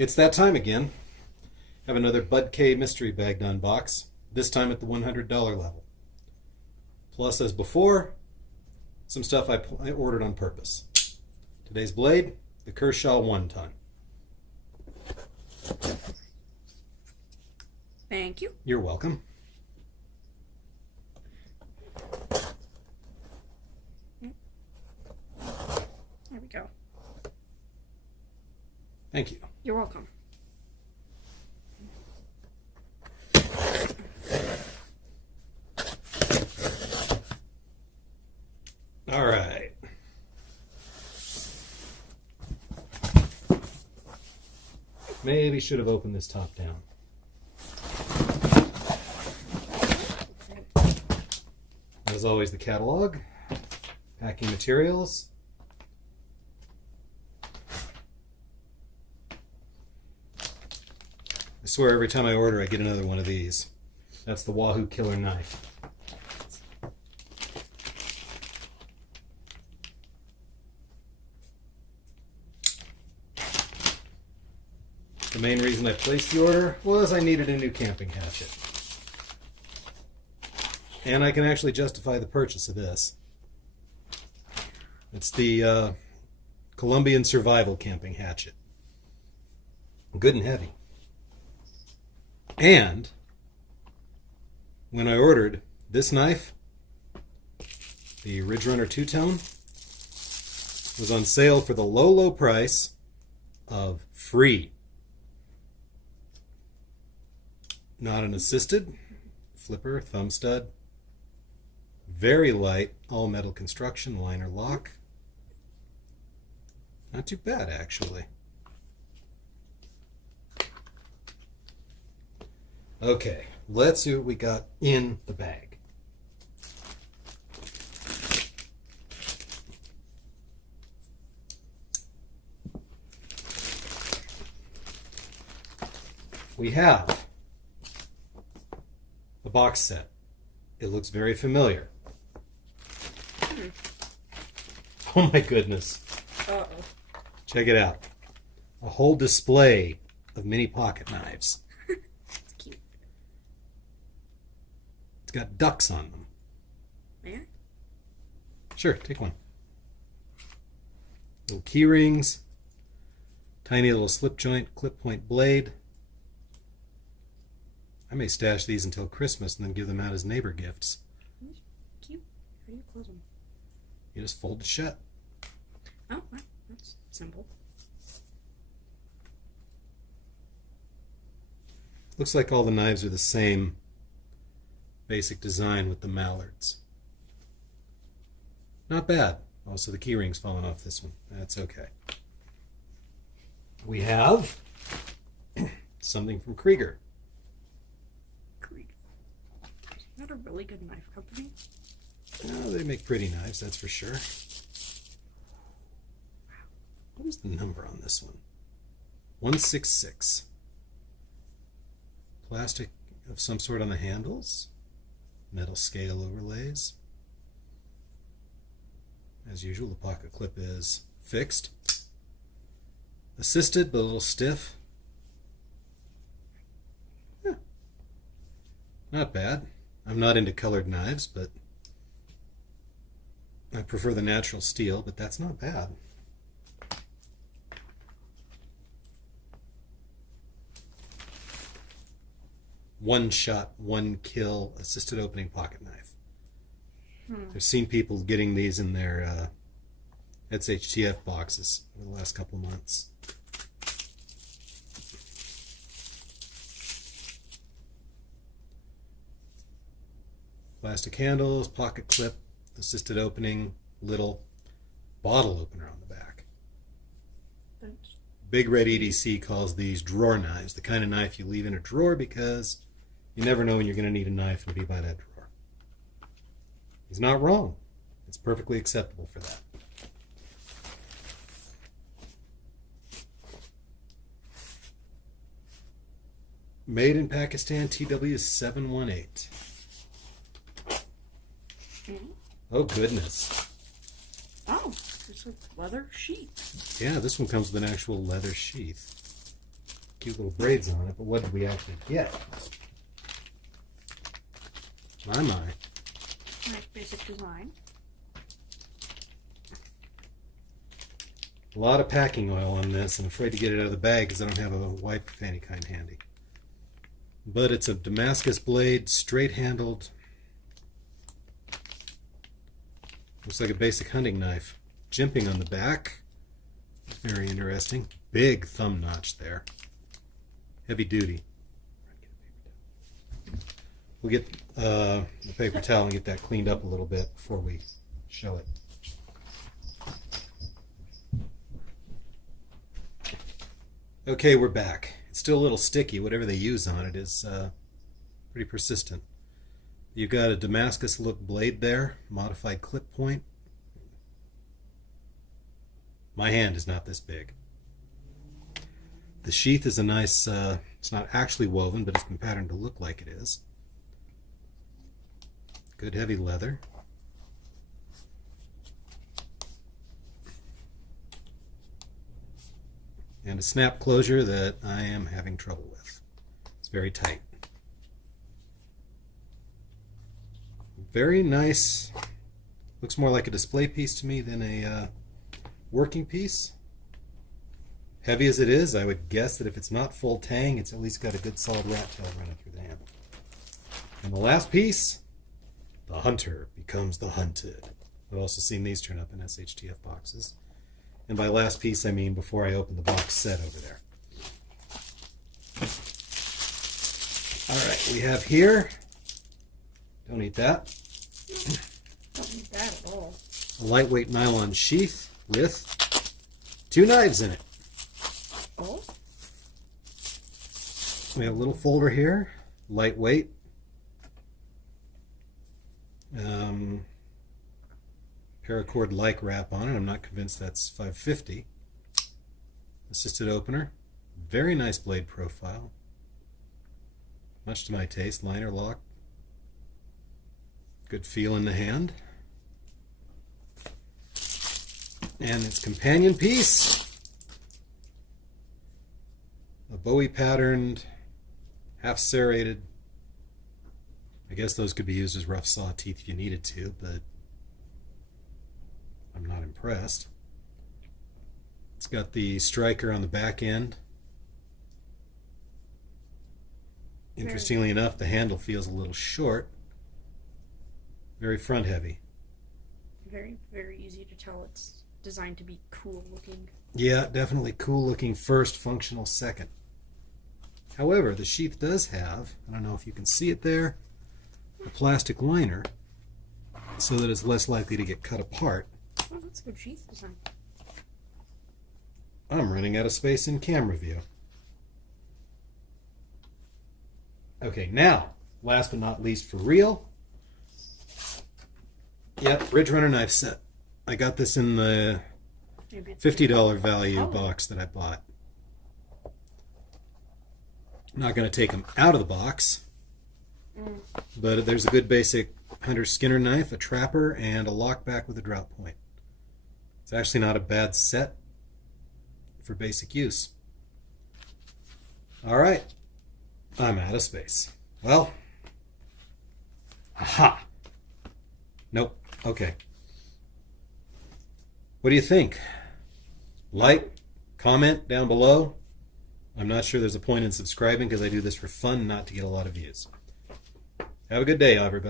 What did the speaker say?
It's that time again. Have another BudK mystery bag to unbox, this time at the $100 level. Plus, as before, some stuff I ordered on purpose. Today's blade, the Kershaw 1-ton. Thank you. You're welcome. There we go. Thank you. You're welcome. All right. Maybe should have opened this top down. As always, the catalog, packing materials. I swear every time I order, I get another one of these. That's the Wahoo Killer Knife. The main reason I placed the order was I needed a new camping hatchet. And I can actually justify the purchase of this. It's the Colombian Survival Camping Hatchet. Good and heavy. And when I ordered this knife, the Ridge Runner 2-tone, was on sale for the low, low price of free. Not an assisted, flipper, thumb stud, very light, all metal construction, liner lock. Not too bad, actually. Okay, let's see what we got in the bag. We have a box set. It looks very familiar. Oh my goodness. Uh-oh. Check it out. A whole display of mini pocket knives. It's cute. It's got ducks on them. There? Sure, take one. Little key rings. Tiny little slip joint, clip point blade. I may stash these until Christmas and then give them out as neighbor gifts. Cute. How do you close them? You just fold it shut. Oh, well, that's simple. Looks like all the knives are the same basic design with the mallards. Not bad. Also, the key ring's falling off this one. That's okay. We have something from Krieger. Is that a really good knife company? Oh, they make pretty knives, that's for sure. What is the number on this one? 166. Plastic of some sort on the handles. Metal scale overlays. As usual, the pocket clip is fixed. Assisted, but a little stiff. Yeah. Not bad. I'm not into colored knives, but I prefer the natural steel, but that's not bad. One shot, one kill, assisted opening pocket knife. I've seen people getting these in their SHTF boxes over the last couple of months. Plastic handles, pocket clip, assisted opening, little bottle opener on the back. Thanks. Big Red EDC calls these drawer knives, the kind of knife you leave in a drawer because you never know when you're going to need a knife and it'll be by that drawer. He's not wrong. It's perfectly acceptable for that. Made in Pakistan, TW718. Oh, goodness. Oh, it's a leather sheath. Yeah, this one comes with an actual leather sheath. cute little braids on it, but what did we actually get? My. Nice basic design. A lot of packing oil on this. I'm afraid to get it out of the bag because I don't have a wipe of any kind handy. But it's a Damascus blade, straight-handled. Looks like a basic hunting knife. Jimping on the back. Very interesting. Big thumb notch there. Heavy duty. We'll get the paper towel and get that cleaned up a little bit before we show it. Okay, we're back. It's still a little sticky. Whatever they use on it is pretty persistent. You've got a Damascus look blade there, modified clip point. My hand is not this big. The sheath is a nice, it's not actually woven, but it's been patterned to look like it is. Good heavy leather. And a snap closure that I am having trouble with. It's very tight. Very nice. Looks more like a display piece to me than a working piece. Heavy as it is, I would guess that if it's not full tang, it's at least got a good solid rat tail running through the handle. And the last piece, the hunter becomes the hunted. I've also seen these turn up in SHTF boxes. And by last piece, I mean before I open the box set over there. All right, we have here, don't eat that, Don't need that at all. a lightweight nylon sheath with 2 knives in it. Oh? We have a little folder here, lightweight. Paracord like wrap on it. I'm not convinced that's 550. Assisted opener. Very nice blade profile. Much to my taste. Liner lock. Good feel in the hand. And its companion piece. A Bowie patterned, half serrated. I guess those could be used as rough saw teeth if you needed to, but I'm not impressed. It's got the striker on the back end. Interestingly enough, the handle feels a little short. Very front heavy. Very, very easy to tell it's designed to be cool looking. Yeah, definitely cool looking first, functional second. However, the sheath does have, I don't know if you can see it there, a plastic liner so that it's less likely to get cut apart. Oh, that's good sheath design. I'm running out of space in camera view. Okay, now, last but not least for real. Yep, Ridge Runner knife set. I got this in the $50 value box that I bought. I'm not going to take them out of the box, but there's a good basic hunter skinner knife, a trapper, and a lockback with a drop point. It's actually not a bad set for basic use. All right, I'm out of space. Well, aha. Nope. Okay. What do you think? Like, comment down below. I'm not sure there's a point in subscribing because I do this for fun, not to get a lot of views. Have a good day, everybody.